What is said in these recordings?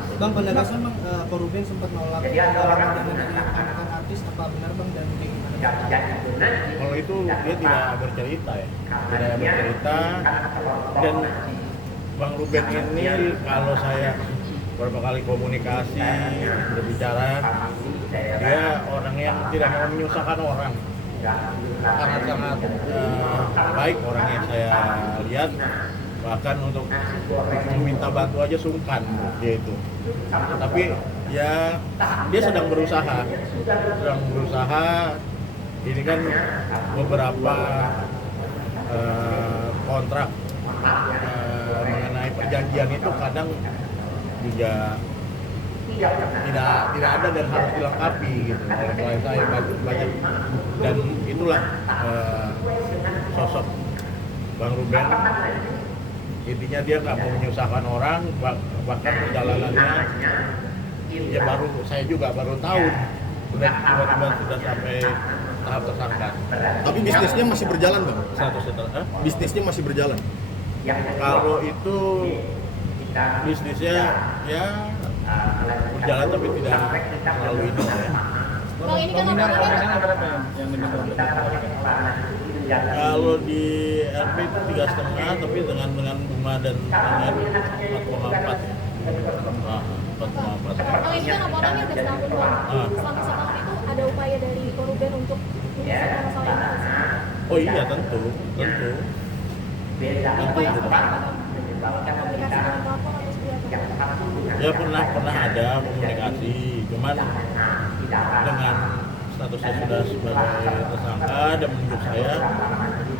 gitu. Bang, pada dasarnya Bang, Pak Ruben sempat nolak tawaran dana dari rekan artis, apa benar Bang, dan gimana? Kalau itu dia tidak bercerita ya, tidak bercerita. Dan Bang Ruben ini kalau saya beberapa kali komunikasi, berbicara, dia orang yang tidak mau menyusahkan orang. Sangat-sangat baik orang yang saya lihat, bahkan untuk meminta bantu aja sungkan dia itu. Tapi ya dia sedang berusaha. Ini kan beberapa kontrak mengenai perjanjian itu kadang juga tidak ada dan harus dilengkapi gitu oleh klien saya banyak. Dan itulah sosok Bang Ruben. Intinya dia nggak mau menyusahkan orang, bahkan perjalanannya ya saya juga baru tahu udah tiba-tiba sudah sampai tahap tersangka. Tapi bisnisnya masih berjalan Bang? Bisnisnya masih berjalan? Kalau itu bisnisnya ya berjalan tapi tidak terlalu ini ya. Bang, ini kan nominalnya Kalau di RP itu 3,5 tapi dengan bunga dan dengan 4,4 ya. 4,4. Bang, ini kan laporannya udah setahun Bang. Selama setahun itu ada upaya dari Pak Ruben untuk menyelesaikan masalah ini nggak sih? Oh iya tentu. Upaya seperti apa Bang? Komunikasi dengan pelapor atau seperti apa? Ya pernah ada komunikasi, cuman dengan statusnya sudah sebagai tersangka dan menunjuk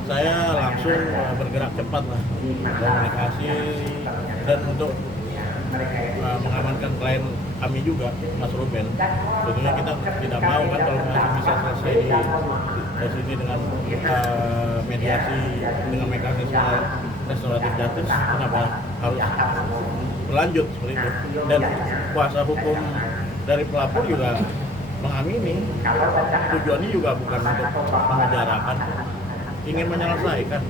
saya langsung bergerak cepat lah komunikasi dan untuk mengamankan klien kami juga, Mas Ruben. Tentunya kita tidak mau kan kalau masih bisa selesai di sini dengan mediasi dengan mekanisme restoratif justice, kenapa harus berlanjut seperti itu. Dan kuasa hukum dari pelapor juga mengamini, tujuannya juga bukan untuk memenjarakan, ingin menyelesaikan.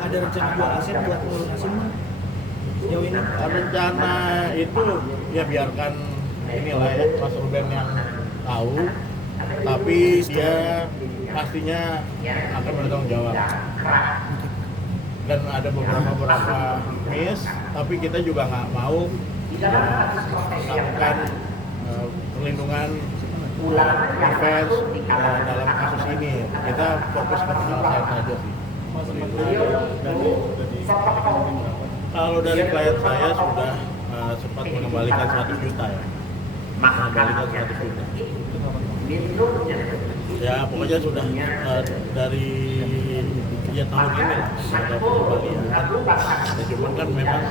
Ada rencana jual aset buat melunasi sejauh ini? Rencana itu ya biarkan inilah ya Mas Ruben yang tahu, tapi dia pastinya akan bertanggung jawab. Dan ada beberapa miss, tapi kita juga nggak mau melakukan perlindungan defense dalam kasus ini. Kita fokus ke penyelesaian saja sih. Kalau dari klien saya sudah sempat mengembalikan 100 juta ya. Mengembalikan 100 juta. Ya pokoknya sudah dari tahun ini lah ada pengembalian. Ya, cuman kan memang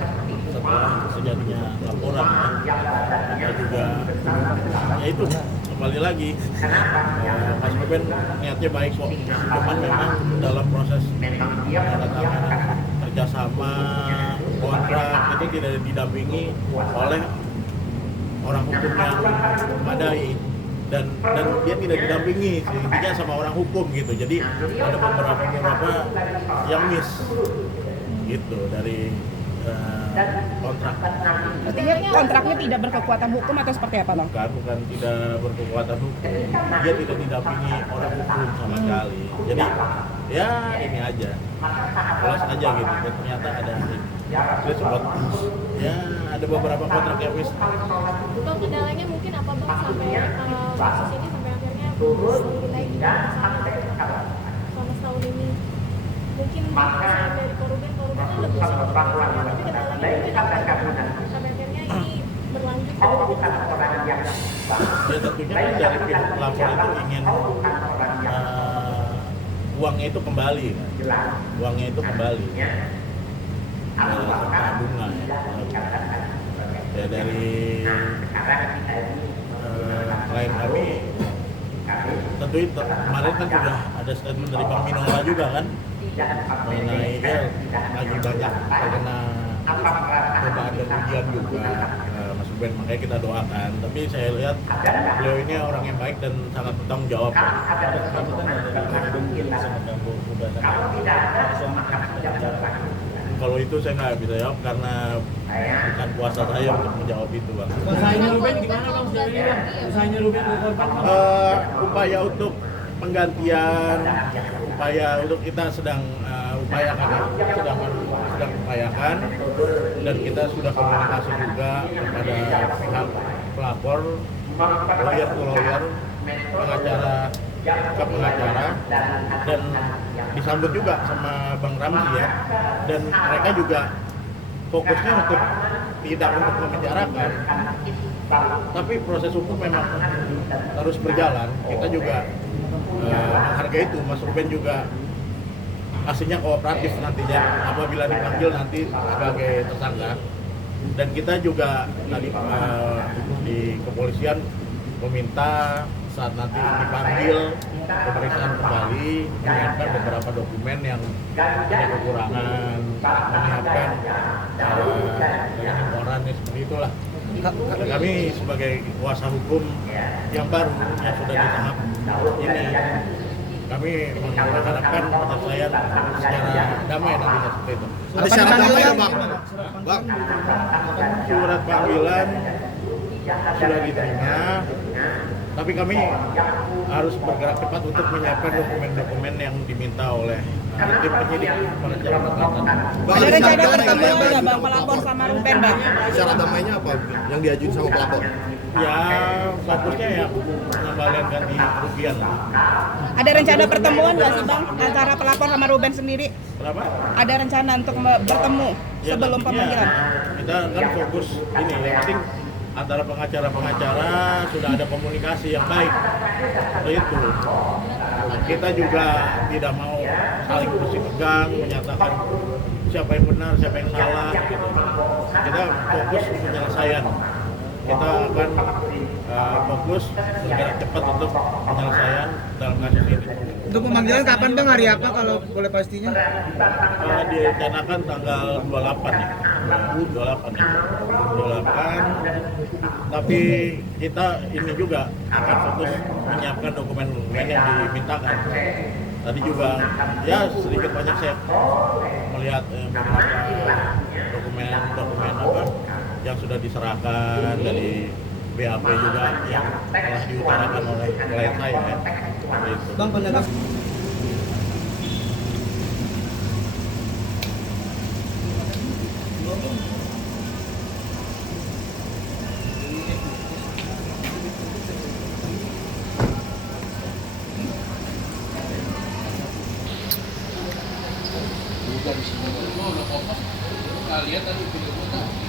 setelah terjadinya laporan kita juga ya itu kembali lagi Mas Ruben niatnya baik kok, cuman memang dalam proses penandatanganan kerjasama kontrak itu tidak didampingi oleh orang hukum yang memadai dan dia tidak didampingi intinya sama orang hukum gitu. Jadi ada beberapa yang miss gitu dari kontrak. Artinya kontraknya tidak berkekuatan hukum atau seperti apa Bang? Bukan tidak berkekuatan hukum. Dia tidak didampingi orang hukum sama sekali. Jadi ya ini aja, kelas aja gitu. Dan ternyata ada ini. Dia sempat ya ada beberapa kontrak yang miss. Bang, kendalanya mungkin apa Bang sampai kasus ini sampai akhirnya selesai gitu selama setahun ini? Mungkin misalnya dari Pak Ruben kan lebih sering tapi kendalanya mungkin apa sampai akhirnya ini berlanjut Ya tentunya kan dari pihak pelapor itu ingin uangnya itu kembali kan? Uangnya itu kembali serta bunga ya dari klien kami. Tentu itu kemarin kan sudah ada statement dari Bang Minola juga kan mengenai dia lagi banyak terkena cobaan dan ujian juga Mas Ruben, makanya kita doakan. Tapi saya lihat beliau ini orang yang baik dan sangat bertanggung jawab. Kalau itu saya nggak bisa jawab karena bukan kuasa saya untuk menjawab itu, Bang. Usahanya Ruben gimana bang sejauh ini bang? Usahanya Ruben ke korban bang? Upaya untuk penggantian, upaya untuk kita sedang upayakan, sedang upayakan, dan kita sudah komunikasi juga kepada pihak pelapor, lawyer to lawyer, pengacara ke pengacara, dan disambut juga sama Bang Ramzi ya, dan mereka juga fokusnya untuk tidak untuk membicarakan, tapi proses hukum memang terus berjalan. Kita juga menghargai itu. Mas Ruben juga aslinya kooperatif nantinya apabila dipanggil nanti sebagai tersangka, dan kita juga tadi di kepolisian meminta saat nanti dipanggil pemeriksaan kembali menyiapkan beberapa dokumen yang ada kekurangan, menyiapkan laporan seperti itulah. Kami sebagai kuasa hukum yang baru yang sudah di tahap ini, kami mengharapkan penyelesaian secara damai nantinya seperti itu. Ada syarat damai ya bang? Bang, Surat panggilan sudah diterima, tapi kami harus bergerak cepat untuk menyiapkan dokumen-dokumen yang diminta oleh tim penyidik perencana perkara. Ada rencana pertemuan nggak bang pelapor sama Ruben bang? syarat damainya apa yang diajuin sama pelapor? Ya fokusnya ya pengembalian ganti kerugian. Ada rencana pertemuan nggak sih bang antara pelapor sama Ruben sendiri? Berapa? Ada rencana untuk bertemu Ya, sebelum tentunya pemanggilan? kita kan fokus ini, yang penting antara pengacara-pengacara sudah ada komunikasi yang baik. Seperti itu. Kita juga tidak mau saling bersitegang, menyatakan siapa yang benar, siapa yang salah. Gitu. Kita fokus penyelesaian. Kita akan fokus bergerak cepat untuk penyelesaian dalam kasus ini. Untuk pemanggilan kapan bang, hari apa kalau boleh pastinya? Direncanakan tanggal 28 ya. 28 ya. 28. Tapi kita ini juga akan fokus menyiapkan dokumen-dokumen yang dimintakan. Tadi juga ya sedikit banyak saya melihat beberapa dokumen apa yang sudah diserahkan dari BAP juga yang telah diutarakan oleh klien saya ya. Gitu. Bang, pendapat Lihat tadi video